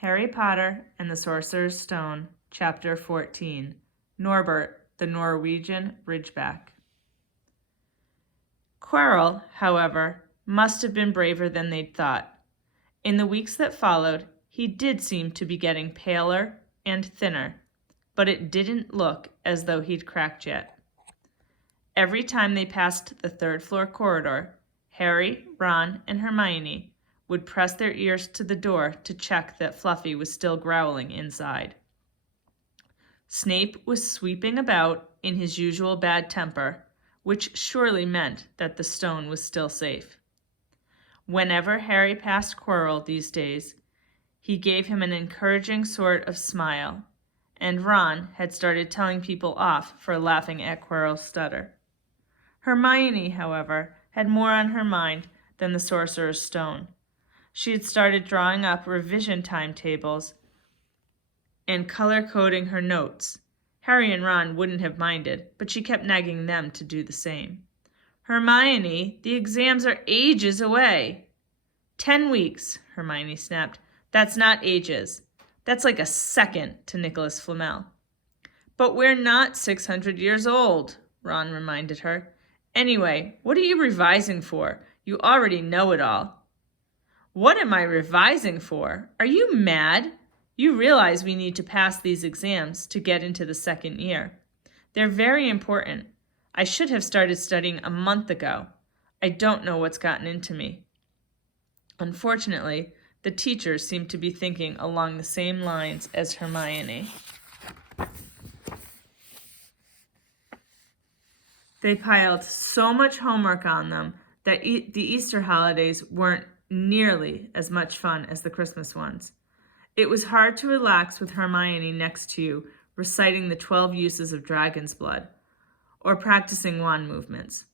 Harry Potter and the Sorcerer's Stone, Chapter 14, Norbert, the Norwegian Ridgeback. Quirrell, however, must have been braver than they'd thought. In the weeks that followed, he did seem to be getting paler and thinner, but it didn't look as though he'd cracked yet. Every time they passed the third-floor corridor, Harry, Ron, and Hermione would press their ears to the door to check that Fluffy was still growling inside. Snape was sweeping about in his usual bad temper, which surely meant that the stone was still safe. Whenever Harry passed Quirrell these days, he gave him an encouraging sort of smile, and Ron had started telling people off for laughing at Quirrell's stutter. Hermione, however, had more on her mind than the Sorcerer's Stone. She had started drawing up revision timetables and color-coding her notes. Harry and Ron wouldn't have minded, but she kept nagging them to do the same. Hermione, the exams are ages away. 10 weeks, Hermione snapped. That's not ages. That's like a second to Nicholas Flamel. But we're not 600 years old, Ron reminded her. Anyway, what are you revising for? You already know it all. What am I revising for? Are you mad? You realize we need to pass these exams to get into the second year. They're very important. I should have started studying a month ago. I don't know what's gotten into me. Unfortunately, the teachers seemed to be thinking along the same lines as Hermione. They piled so much homework on them that the Easter holidays weren't nearly as much fun as the Christmas ones. It was hard to relax with Hermione next to you, reciting the 12 uses of dragon's blood, or practicing wand movements.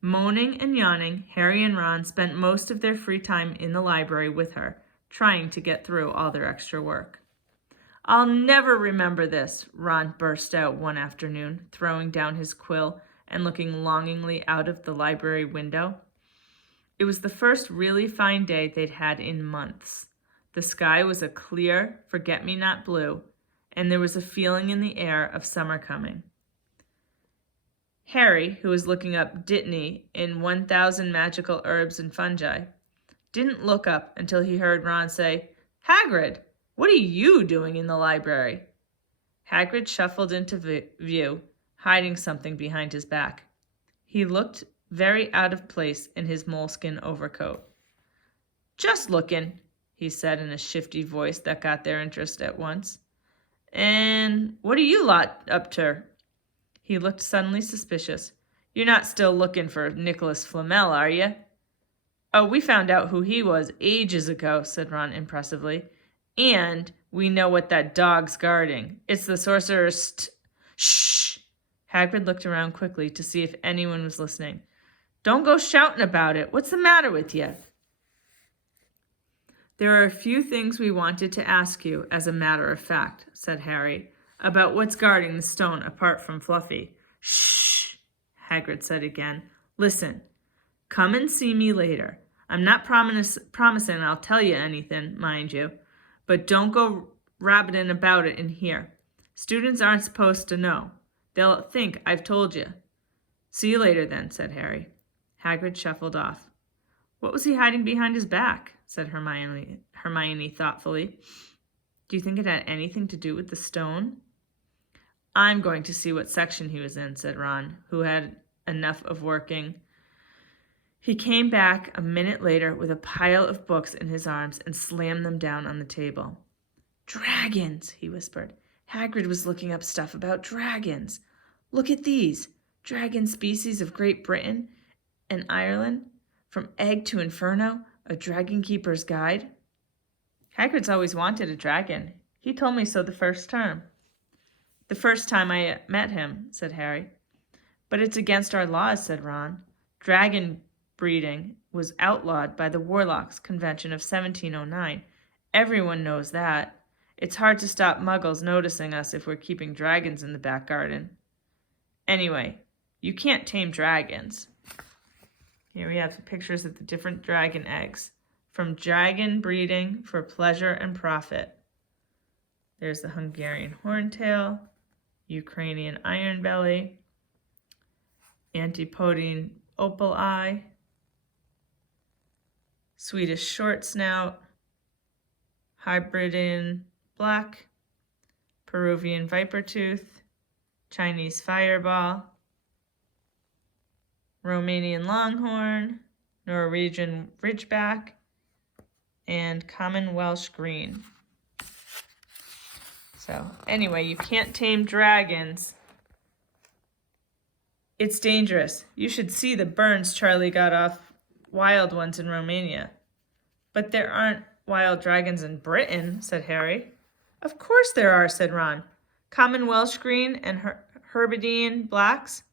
Moaning and yawning, Harry and Ron spent most of their free time in the library with her, trying to get through all their extra work. I'll never remember this, Ron burst out one afternoon, throwing down his quill and looking longingly out of the library window. It was the first really fine day they'd had in months. The sky was a clear, forget-me-not blue, and there was a feeling in the air of summer coming. Harry, who was looking up Dittany in 1,000 Magical Herbs and Fungi, didn't look up until he heard Ron say, "Hagrid, what are you doing in the library?" Hagrid shuffled into view, hiding something behind his back. He looked very out of place in his moleskin overcoat. "Just lookin'," he said in a shifty voice that got their interest at once. "And what are you lot up to?" He looked suddenly suspicious. "You're not still looking for Nicholas Flamel, are you?" "Oh, we found out who he was ages ago," said Ron impressively. "And we know what that dog's guarding. It's the Sorcerer's Shh!" Hagrid looked around quickly to see if anyone was listening. "Don't go shouting about it. What's the matter with you?" "There are a few things we wanted to ask you, as a matter of fact," said Harry, "about what's guarding the stone apart from Fluffy." "Shh," Hagrid said again. "Listen, come and see me later. I'm not promising I'll tell you anything, mind you, but don't go rabbiting about it in here. Students aren't supposed to know. They'll think I've told you." "See you later then," said Harry. Hagrid shuffled off. "What was he hiding behind his back?" said Hermione thoughtfully. "Do you think it had anything to do with the stone?" "I'm going to see what section he was in," said Ron, who had enough of working. He came back a minute later with a pile of books in his arms and slammed them down on the table. "Dragons," he whispered. "Hagrid was looking up stuff about dragons. Look at these. Dragon species of Great Britain and Ireland. From Egg to Inferno, a Dragon Keeper's Guide." "Hagrid's always wanted a dragon. He told me so the first term." "The first time I met him," said Harry. "But it's against our laws," said Ron. "Dragon breeding was outlawed by the Warlocks Convention of 1709. Everyone knows that. It's hard to stop Muggles noticing us if we're keeping dragons in the back garden. Anyway, you can't tame dragons." Here we have pictures of the different dragon eggs from dragon breeding for pleasure and profit. There's the Hungarian horntail, Ukrainian ironbelly, Antipodine opal eye, Swedish short snout, Hebridean black, Peruvian viper tooth, Chinese fireball, Romanian longhorn, Norwegian ridgeback, and common Welsh green. So anyway, you can't tame dragons. It's dangerous. You should see the burns Charlie got off wild ones in Romania. But there aren't wild dragons in Britain, said Harry. Of course there are, said Ron. Common Welsh green and Hebridean blacks.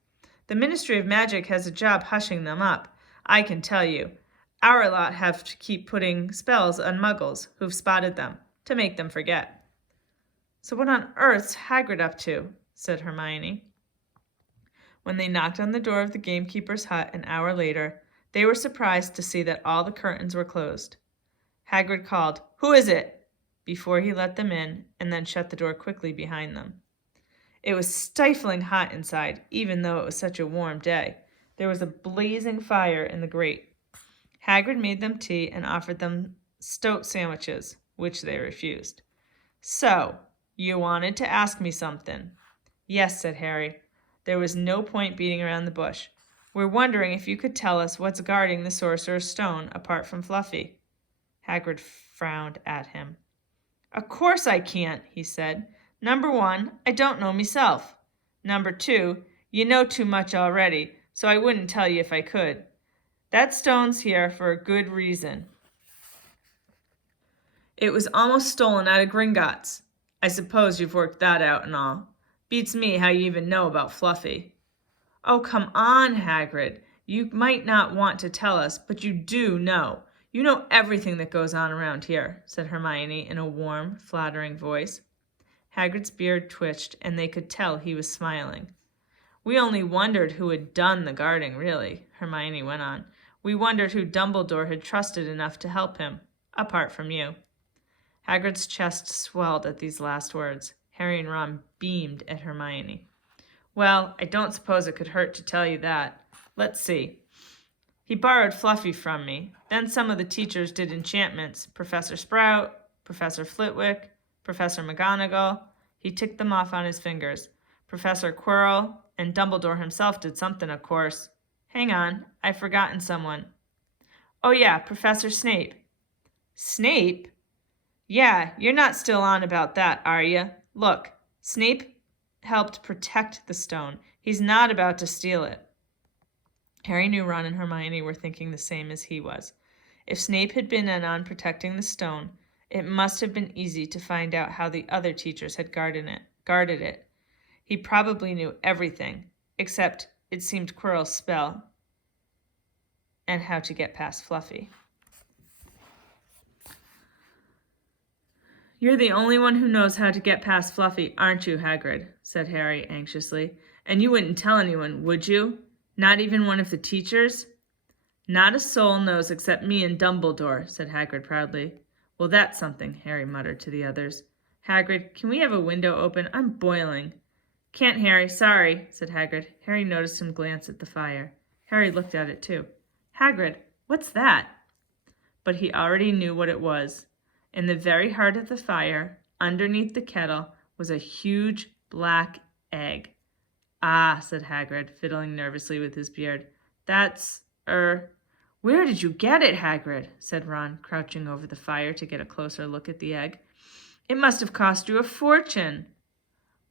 The Ministry of Magic has a job hushing them up, I can tell you. Our lot have to keep putting spells on muggles who've spotted them, to make them forget. So what on earth's Hagrid up to? Said Hermione. When they knocked on the door of the gamekeeper's hut an hour later, they were surprised to see that all the curtains were closed. Hagrid called, "Who is it?" before he let them in, and then shut the door quickly behind them. It was stifling hot inside, even though it was such a warm day. There was a blazing fire in the grate. Hagrid made them tea and offered them stoat sandwiches, which they refused. "So, you wanted to ask me something?" "Yes," said Harry. There was no point beating around the bush. "We're wondering if you could tell us what's guarding the Sorcerer's Stone apart from Fluffy." Hagrid frowned at him. "Of course I can't," he said. "Number 1, I don't know myself. Number 2, you know too much already, so I wouldn't tell you if I could. That stone's here for a good reason. It was almost stolen out of Gringotts. I suppose you've worked that out and all. Beats me how you even know about Fluffy." "Oh, come on, Hagrid. You might not want to tell us, but you do know. You know everything that goes on around here," said Hermione in a warm, flattering voice. Hagrid's beard twitched, and they could tell he was smiling. "We only wondered who had done the guarding, really," Hermione went on. "We wondered who Dumbledore had trusted enough to help him, apart from you." Hagrid's chest swelled at these last words. Harry and Ron beamed at Hermione. "Well, I don't suppose it could hurt to tell you that. Let's see. He borrowed Fluffy from me. Then some of the teachers did enchantments. Professor Sprout, Professor Flitwick, Professor McGonagall. He ticked them off on his fingers. Professor Quirrell, and Dumbledore himself did something, of course. Hang on, I've forgotten someone. Oh yeah, Professor Snape." "Snape? Yeah, you're not still on about that, are you? Look, Snape helped protect the stone. He's not about to steal it." Harry knew Ron and Hermione were thinking the same as he was. If Snape had been in on protecting the stone, it must have been easy to find out how the other teachers had guarded it. He probably knew everything, except it seemed Quirrell's spell, and how to get past Fluffy. "You're the only one who knows how to get past Fluffy, aren't you, Hagrid?" said Harry anxiously. "And you wouldn't tell anyone, would you? Not even one of the teachers?" "Not a soul knows except me and Dumbledore," said Hagrid proudly. "Well, that's something," Harry muttered to the others. "Hagrid, can we have a window open? I'm boiling." "Can't, Harry. Sorry," said Hagrid. Harry noticed him glance at the fire. Harry looked at it too. "Hagrid, what's that?" But he already knew what it was. In the very heart of the fire, underneath the kettle, was a huge black egg. "Ah," said Hagrid, fiddling nervously with his beard. "That's, where did you get it, Hagrid?" said Ron, crouching over the fire to get a closer look at the egg. "It must have cost you a fortune."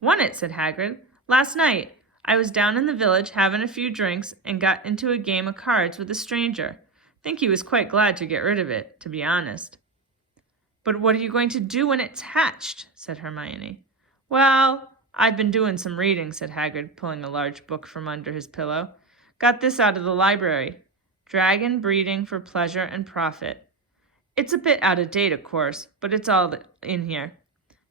"Won it," said Hagrid. "Last night. I was down in the village having a few drinks and got into a game of cards with a stranger. Think he was quite glad to get rid of it, to be honest." "But what are you going to do when it's hatched?" said Hermione. "Well, I've been doing some reading," said Hagrid, pulling a large book from under his pillow. "Got this out of the library. Dragon Breeding for Pleasure and Profit. It's a bit out of date, of course, but it's all in here.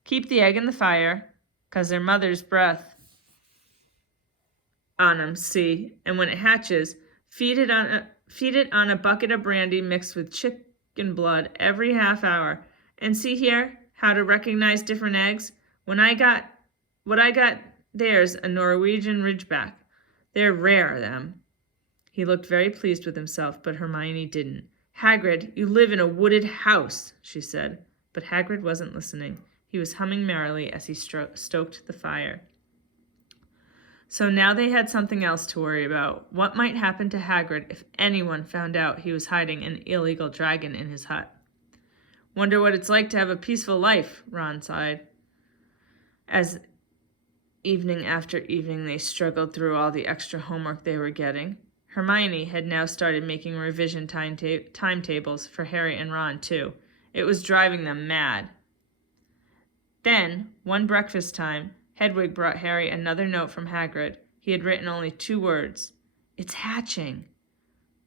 Keep the egg in the fire, 'cause their mother's breath on 'em, see? And when it hatches, feed it on a bucket of brandy mixed with blood every half hour. And see here, how to recognize different eggs. What I got there's a Norwegian Ridgeback. They're rare, them. He looked very pleased with himself, but Hermione didn't. Hagrid, you live in a wooded house, she said. But Hagrid wasn't listening. He was humming merrily as he stoked the fire. So now they had something else to worry about. What might happen to Hagrid if anyone found out he was hiding an illegal dragon in his hut? Wonder what it's like to have a peaceful life, Ron sighed. As evening after evening they struggled through all the extra homework they were getting. Hermione had now started making revision timetables for Harry and Ron, too. It was driving them mad. Then, one breakfast time, Hedwig brought Harry another note from Hagrid. He had written only 2 words. It's hatching.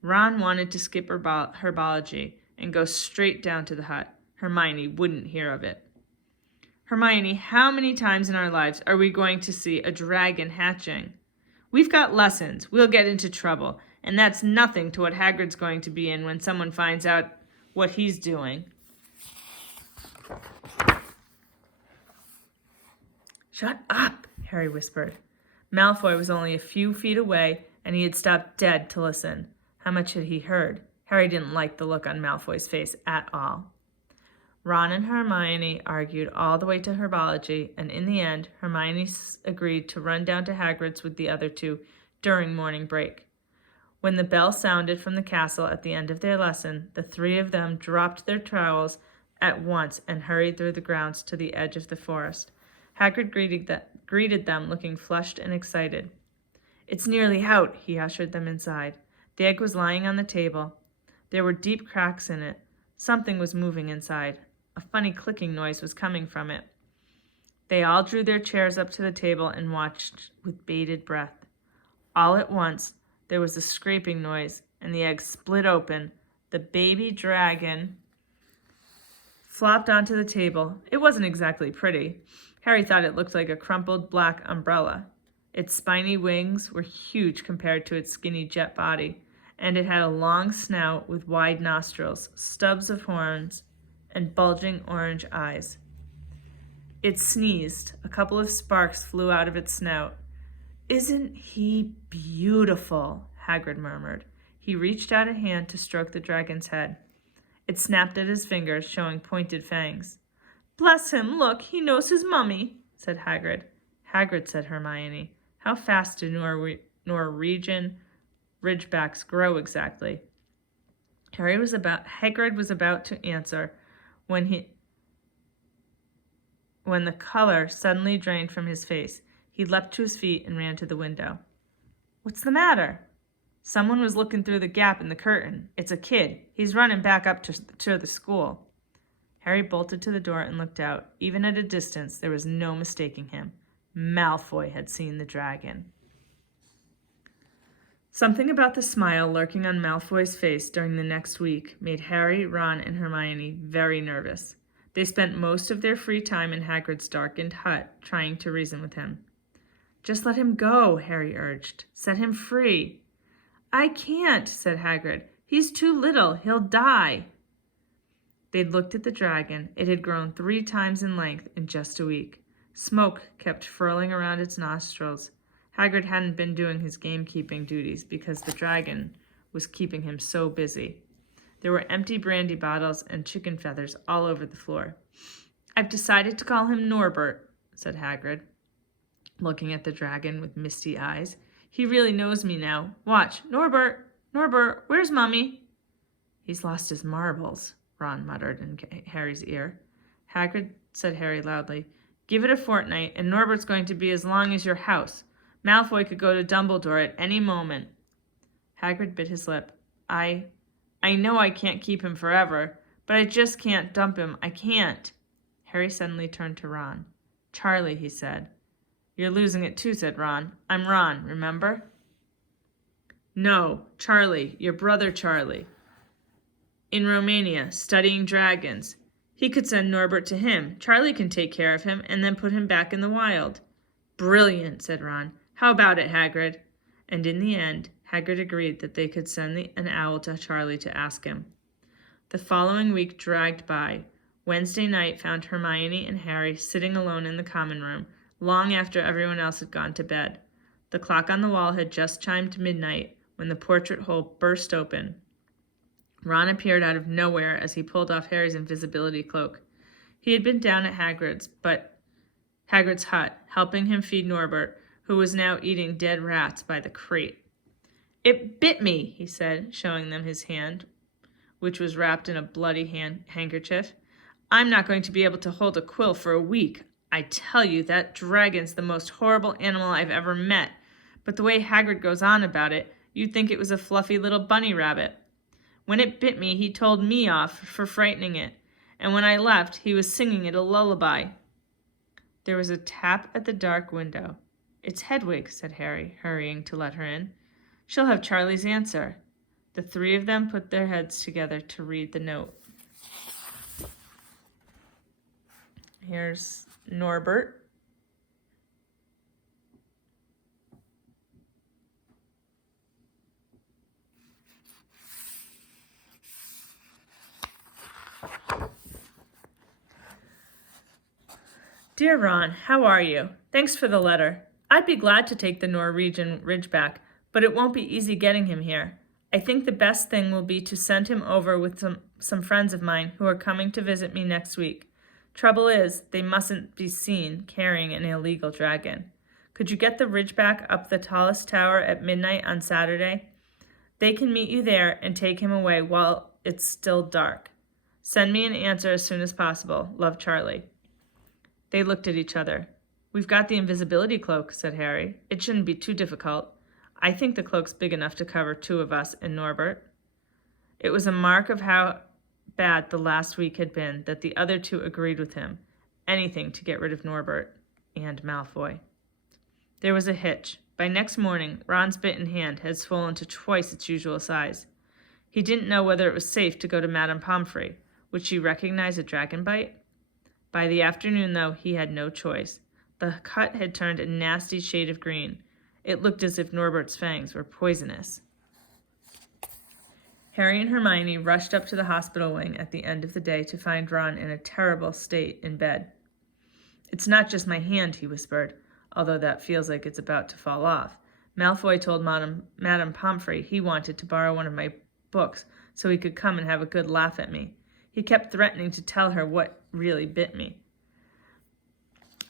Ron wanted to skip herbology and go straight down to the hut. Hermione wouldn't hear of it. Hermione, how many times in our lives are we going to see a dragon hatching? We've got lessons. We'll get into trouble. And that's nothing to what Hagrid's going to be in when someone finds out what he's doing. Shut up, Harry whispered. Malfoy was only a few feet away, and he had stopped dead to listen. How much had he heard? Harry didn't like the look on Malfoy's face at all. Ron and Hermione argued all the way to herbology, and in the end, Hermione agreed to run down to Hagrid's with the other 2 during morning break. When the bell sounded from the castle at the end of their lesson, the 3 of them dropped their trowels at once and hurried through the grounds to the edge of the forest. Hagrid greeted them, looking flushed and excited. It's nearly out, he ushered them inside. The egg was lying on the table. There were deep cracks in it. Something was moving inside. A funny clicking noise was coming from it. They all drew their chairs up to the table and watched with bated breath. All at once, there was a scraping noise, and the egg split open. The baby dragon flopped onto the table. It wasn't exactly pretty. Harry thought it looked like a crumpled black umbrella. Its spiny wings were huge compared to its skinny jet body, and it had a long snout with wide nostrils, stubs of horns, and bulging orange eyes. It sneezed. A couple of sparks flew out of its snout. Isn't he beautiful? Hagrid murmured. He reached out a hand to stroke the dragon's head. It snapped at his fingers, showing pointed fangs. Bless him, look, he knows his mummy, said Hagrid. Hagrid, said Hermione. How fast do Norwegian Ridgebacks grow exactly? Hagrid was about to answer when the color suddenly drained from his face. He leapt to his feet and ran to the window. What's the matter? Someone was looking through the gap in the curtain. It's a kid. He's running back up to the school. Harry bolted to the door and looked out. Even at a distance, there was no mistaking him. Malfoy had seen the dragon. Something about the smile lurking on Malfoy's face during the next week made Harry, Ron, and Hermione very nervous. They spent most of their free time in Hagrid's darkened hut, trying to reason with him. Just let him go, Harry urged. Set him free. I can't, said Hagrid. He's too little. He'll die. They'd looked at the dragon. It had grown 3 times in length in just a week. Smoke kept furling around its nostrils. Hagrid hadn't been doing his gamekeeping duties because the dragon was keeping him so busy. There were empty brandy bottles and chicken feathers all over the floor. I've decided to call him Norbert, said Hagrid, looking at the dragon with misty eyes. He really knows me now. Watch, Norbert, Norbert, where's Mummy? He's lost his marbles, Ron muttered in Harry's ear. Hagrid, said Harry loudly, give it a fortnight, and Norbert's going to be as long as your house. Malfoy could go to Dumbledore at any moment. Hagrid bit his lip. I know I can't keep him forever, but I just can't dump him. I can't. Harry suddenly turned to Ron. Charlie, he said. You're losing it too, said Ron. I'm Ron, remember? No, Charlie, your brother Charlie. In Romania, studying dragons. He could send Norbert to him. Charlie can take care of him and then put him back in the wild. Brilliant, said Ron. How about it, Hagrid? And in the end, Hagrid agreed that they could send an owl to Charlie to ask him. The following week dragged by. Wednesday night found Hermione and Harry sitting alone in the common room, long after everyone else had gone to bed. The clock on the wall had just chimed midnight when the portrait hole burst open. Ron appeared out of nowhere as he pulled off Harry's invisibility cloak. He had been down at Hagrid's hut, helping him feed Norbert, who was now eating dead rats by the crate. "It bit me," he said, showing them his hand, which was wrapped in a bloody handkerchief. "I'm not going to be able to hold a quill for a week. I tell you, that dragon's the most horrible animal I've ever met. But the way Hagrid goes on about it, you'd think it was a fluffy little bunny rabbit. When it bit me, he told me off for frightening it, and when I left, he was singing it a lullaby." There was a tap at the dark window. "It's Hedwig," said Harry, hurrying to let her in. "She'll have Charlie's answer." The three of them put their heads together to read the note. Here's Norbert. Dear Ron, how are you? Thanks for the letter. I'd be glad to take the Norwegian Ridgeback, but it won't be easy getting him here. I think the best thing will be to send him over with some friends of mine who are coming to visit me next week. Trouble is, they mustn't be seen carrying an illegal dragon. Could you get the Ridgeback up the tallest tower at midnight on Saturday? They can meet you there and take him away while it's still dark. Send me an answer as soon as possible. Love, Charlie. They looked at each other. "We've got the invisibility cloak," said Harry. "It shouldn't be too difficult. I think the cloak's big enough to cover two of us and Norbert." It was a mark of how bad the last week had been that the other two agreed with him. Anything to get rid of Norbert and Malfoy. There was a hitch. By next morning, Ron's bitten hand had swollen to twice its usual size. He didn't know whether it was safe to go to Madame Pomfrey. Would she recognize a dragon bite? By the afternoon, though, he had no choice. The cut had turned a nasty shade of green. It looked as if Norbert's fangs were poisonous. Harry and Hermione rushed up to the hospital wing at the end of the day to find Ron in a terrible state in bed. "It's not just my hand," he whispered, although that feels like it's about to fall off. "Malfoy told Madame Pomfrey he wanted to borrow one of my books so he could come and have a good laugh at me. He kept threatening to tell her what really bit me.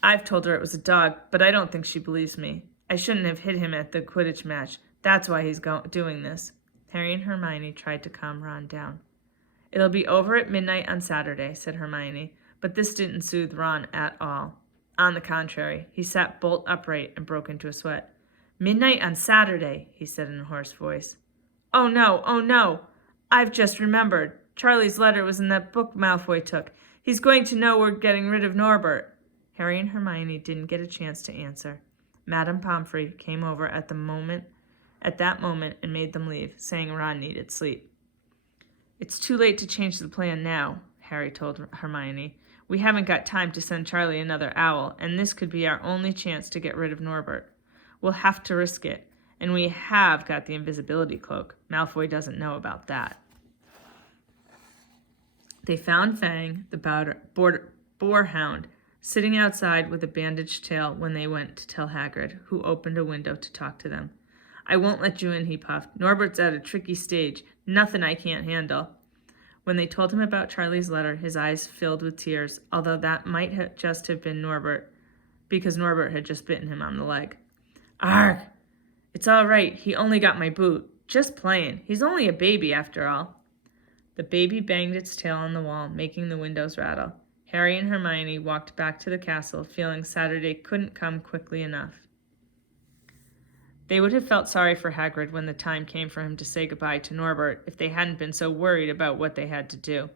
I've told her it was a dog, but I don't think she believes me. I shouldn't have hit him at the Quidditch match. That's why he's doing this." Harry and Hermione tried to calm Ron down. "It'll be over at midnight on Saturday," said Hermione, but this didn't soothe Ron at all. On the contrary, he sat bolt upright and broke into a sweat. "Midnight on Saturday," he said in a hoarse voice. Oh no, I've just remembered. Charlie's letter was in that book Malfoy took. He's going to know we're getting rid of Norbert." Harry and Hermione didn't get a chance to answer. Madame Pomfrey came over at that moment and made them leave, saying Ron needed sleep. "It's too late to change the plan now," Harry told Hermione. "We haven't got time to send Charlie another owl, and this could be our only chance to get rid of Norbert. We'll have to risk it, and we have got the invisibility cloak. Malfoy doesn't know about that." They found Fang, the boarhound, sitting outside with a bandaged tail when they went to tell Hagrid, who opened a window to talk to them. "I won't let you in," he puffed. "Norbert's at a tricky stage. Nothing I can't handle." When they told him about Charlie's letter, his eyes filled with tears, although that might just have been Norbert, because Norbert had just bitten him on the leg. "Arg! It's all right. He only got my boot. Just playing. He's only a baby after all." The baby banged its tail on the wall, making the windows rattle. Harry and Hermione walked back to the castle, feeling Saturday couldn't come quickly enough. They would have felt sorry for Hagrid when the time came for him to say goodbye to Norbert if they hadn't been so worried about what they had to do.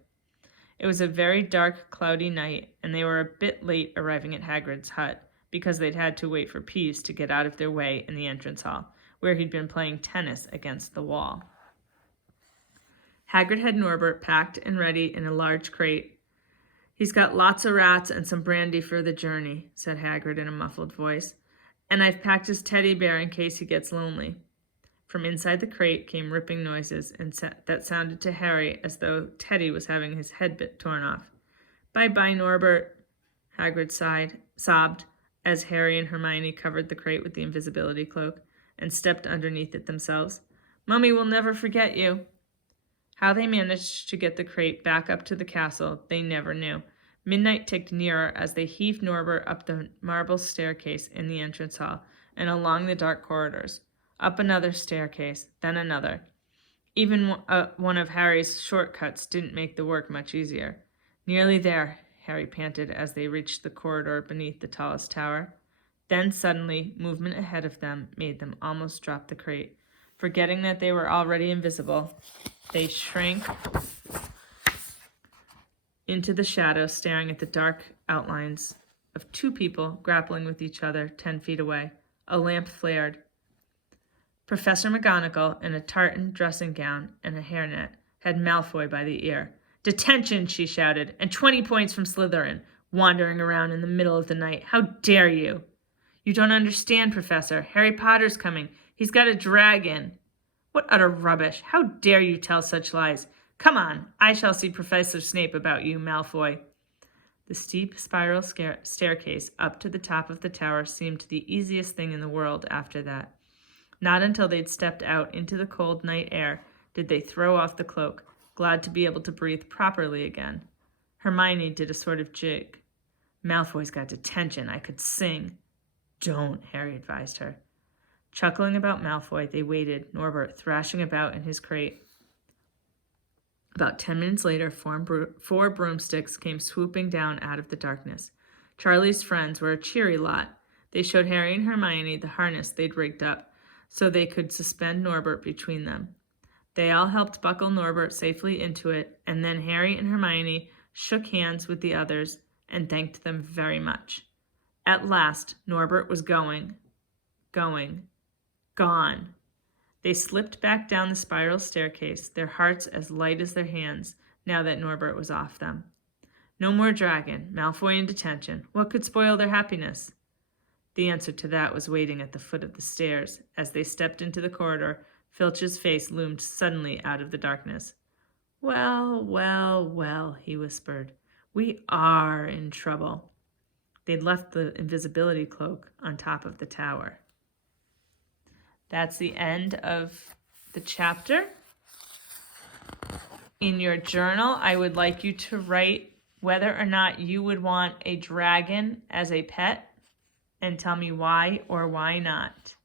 It was a very dark, cloudy night, and they were a bit late arriving at Hagrid's hut, because they'd had to wait for Peeves to get out of their way in the entrance hall, where he'd been playing tennis against the wall. Hagrid had Norbert packed and ready in a large crate. "He's got lots of rats and some brandy for the journey," said Hagrid in a muffled voice. "And I've packed his teddy bear in case he gets lonely." From inside the crate came ripping noises that sounded to Harry as though Teddy was having his head torn off. Bye-bye, Norbert, Hagrid sobbed, as Harry and Hermione covered the crate with the invisibility cloak and stepped underneath it themselves. Mummy will never forget you. How they managed to get the crate back up to the castle, they never knew. Midnight ticked nearer as they heaved Norbert up the marble staircase in the entrance hall and along the dark corridors. Up another staircase, then another. Even one of Harry's shortcuts didn't make the work much easier. Nearly there, Harry panted as they reached the corridor beneath the tallest tower. Then suddenly, movement ahead of them made them almost drop the crate. Forgetting that they were already invisible, they shrank into the shadows, staring at the dark outlines of two people grappling with each other 10 feet away. A lamp flared. Professor McGonagall, in a tartan dressing gown and a hairnet, had Malfoy by the ear. "Detention," she shouted, "and 20 points from Slytherin, wandering around in the middle of the night. How dare you?" "You don't understand, Professor. Harry Potter's coming. He's got a dragon." "What utter rubbish. How dare you tell such lies? Come on, I shall see Professor Snape about you, Malfoy." The steep spiral staircase up to the top of the tower seemed the easiest thing in the world after that. Not until they'd stepped out into the cold night air did they throw off the cloak, glad to be able to breathe properly again. Hermione did a sort of jig. "Malfoy's got detention. I could sing." "Don't," Harry advised her. Chuckling about Malfoy, they waited, Norbert thrashing about in his crate. About 10 minutes later, 4 broomsticks came swooping down out of the darkness. Charlie's friends were a cheery lot. They showed Harry and Hermione the harness they'd rigged up, so they could suspend Norbert between them. They all helped buckle Norbert safely into it, and then Harry and Hermione shook hands with the others and thanked them very much. At last, Norbert was gone. They slipped back down the spiral staircase, their hearts as light as their hands, now that Norbert was off them. No more dragon, Malfoy in detention. What could spoil their happiness? The answer to that was waiting at the foot of the stairs. As they stepped into the corridor, Filch's face loomed suddenly out of the darkness. "Well, well, well," he whispered. "We are in trouble." They'd left the invisibility cloak on top of the tower. That's the end of the chapter. In your journal, I would like you to write whether or not you would want a dragon as a pet and tell me why or why not.